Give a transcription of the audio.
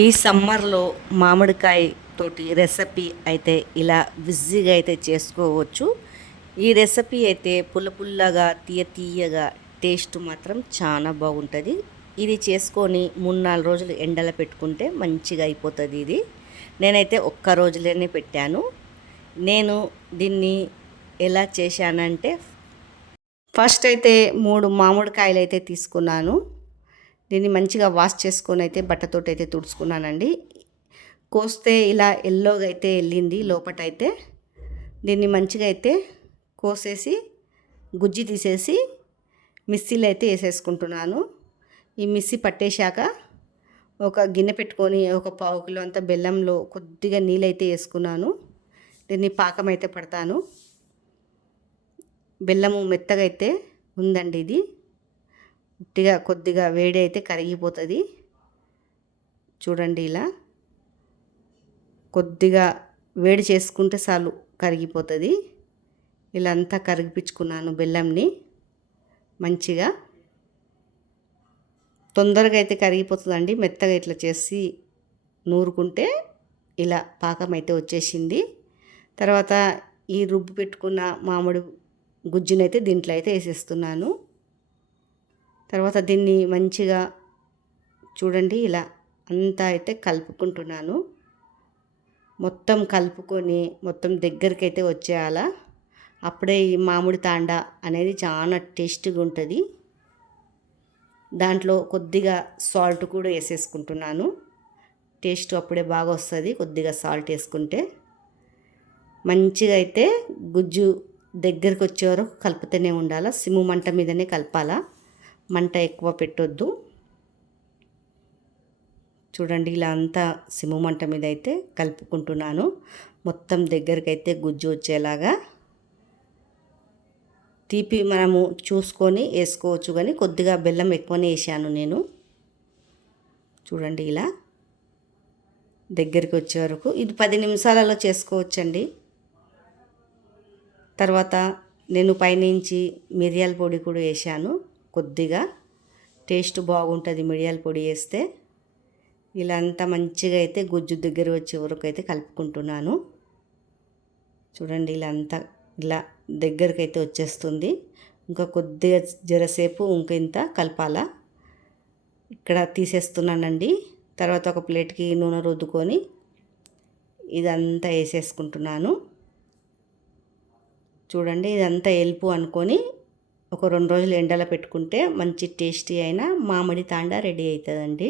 ఈ సమ్మర్లో మామిడికాయ తోటి రెసిపీ అయితే ఇలా ఈజీగా అయితే చేసుకోవచ్చు. ఈ రెసిపీ అయితే పుల్ల పుల్లగా తీయ తీయగా టేస్ట్ మాత్రం చాలా బాగుంటుంది. ఇది చేసుకొని 3-4 రోజులు ఎండలో పెట్టుకుంటే మంచిగా అయిపోతుంది. ఇది నేనైతే ఒక్క రోజులోనే పెట్టాను. నేను దీన్ని ఎలా చేశానంటే ఫస్ట్ అయితే 3 మామిడికాయలు అయితే తీసుకున్నాను. దీన్ని మంచిగా వాష్ చేసుకొని అయితే బట్టతోటి అయితే తుడుచుకున్నానండి. కోస్తే ఇలా ఎల్లోగా అయితే వెళ్ళింది లోపటైతే. దీన్ని మంచిగా అయితే కోసేసి గుజ్జి తీసేసి మిక్సీలో అయితే వేసేసుకుంటున్నాను. ఈ మిక్సీ పట్టేశాక ఒక గిన్నె పెట్టుకొని ఒక పావు కిలో అంత బెల్లంలో కొద్దిగా నీళ్ళైతే వేసుకున్నాను. దీన్ని పాకం అయితే పడతాను. బెల్లము మెత్తగా అయితే ఉందండి. ఇది కొద్దిగా వేడి అయితే కరిగిపోతుంది. చూడండి, ఇలా కొద్దిగా వేడి చేసుకుంటే చాలు కరిగిపోతుంది. ఇలా అంతా కరిగిపించుకున్నాను బెల్లంని. మంచిగా తొందరగా అయితే కరిగిపోతుందండి. మెత్తగా ఇట్లా చేసి నూరుకుంటే ఇలా పాకం అయితే వచ్చేసింది. తర్వాత ఈ రుబ్బు పెట్టుకున్న మామిడి గుజ్జునైతే దీంట్లో అయితే వేసేస్తున్నాను. తర్వాత దీన్ని మంచిగా చూడండి, ఇలా అంతా అయితే కలుపుకుంటున్నాను. మొత్తం కలుపుకొని మొత్తం దగ్గరికి అయితే వచ్చేయాలా. అప్పుడే ఈ మామిడి తాండా అనేది చాలా టేస్టీగా ఉంటుంది. దాంట్లో కొద్దిగా సాల్ట్ కూడా వేసేసుకుంటున్నాను. టేస్ట్ అప్పుడే బాగా వస్తుంది కొద్దిగా సాల్ట్ వేసుకుంటే. మంచిగా అయితే గుజ్జు దగ్గరికి వచ్చే వరకు కలుపుతూనే ఉండాలి. సిమ్ము మంట మీదనే కలపాలా, మంట ఎక్కువ పెట్టొద్దు. చూడండి, ఇలా అంతా సిమ్ము మంట మీద అయితే కలుపుకుంటున్నాను. మొత్తం దగ్గరికి అయితే గుజ్జు వచ్చేలాగా. తీపి మనము చూసుకొని వేసుకోవచ్చు, కానీ కొద్దిగా బెల్లం ఎక్కువనే వేసాను నేను. చూడండి, ఇలా దగ్గరికి వచ్చే వరకు ఇది 10 నిమిషాలలో చేసుకోవచ్చండి. తర్వాత నేను పైనుంచి మిరియాల పొడి కూడా వేసాను. కొద్దిగా టేస్ట్ బాగుంటుంది మిరియాల పొడి వేస్తే. ఇలా అంతా మంచిగా అయితే గుజ్జు దగ్గర వచ్చే వరకు అయితే కలుపుకుంటున్నాను. చూడండి, ఇలా అంతా ఇలా దగ్గరికి అయితే వచ్చేస్తుంది. ఇంకా కొద్దిగా జరసేపు ఇంత కలపాలా. ఇక్కడ తీసేస్తున్నానండి. తర్వాత ఒక ప్లేట్కి నూనె రుద్దుకొని ఇదంతా వేసేసుకుంటున్నాను. చూడండి, ఇదంతా ఎలుపు అనుకొని ఒక 2 రోజులు ఎండలో పెట్టుకుంటే మంచి టేస్టీ అయిన మామిడి తాండా రెడీ అవుతుందండి.